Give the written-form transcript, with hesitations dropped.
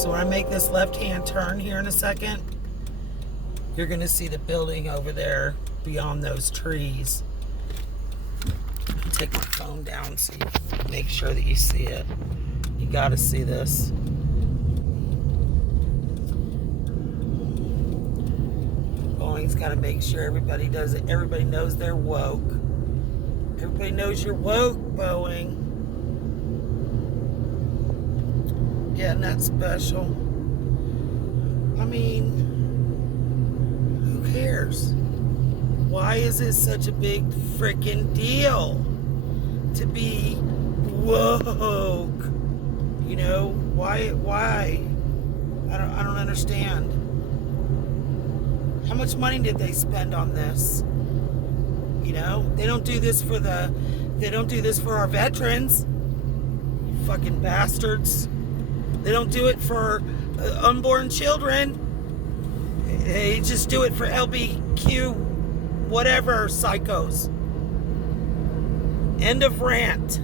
So when I make this left-hand turn here in a second, you're going to see the building over there beyond those trees. I'll take my phone down so you make sure that you see it. You got to see this. Boeing's got to make sure everybody does it. Everybody knows they're woke. Everybody knows you're woke, Boeing. Yeah, and that's special. I mean, who cares? Why is it such a big freaking deal to be woke? You know, why? I don't understand. How much money did they spend on this? You know, they don't do this for our veterans. You fucking bastards. They don't do it for unborn children. They just do it for LBQ whatever psychos. End of rant.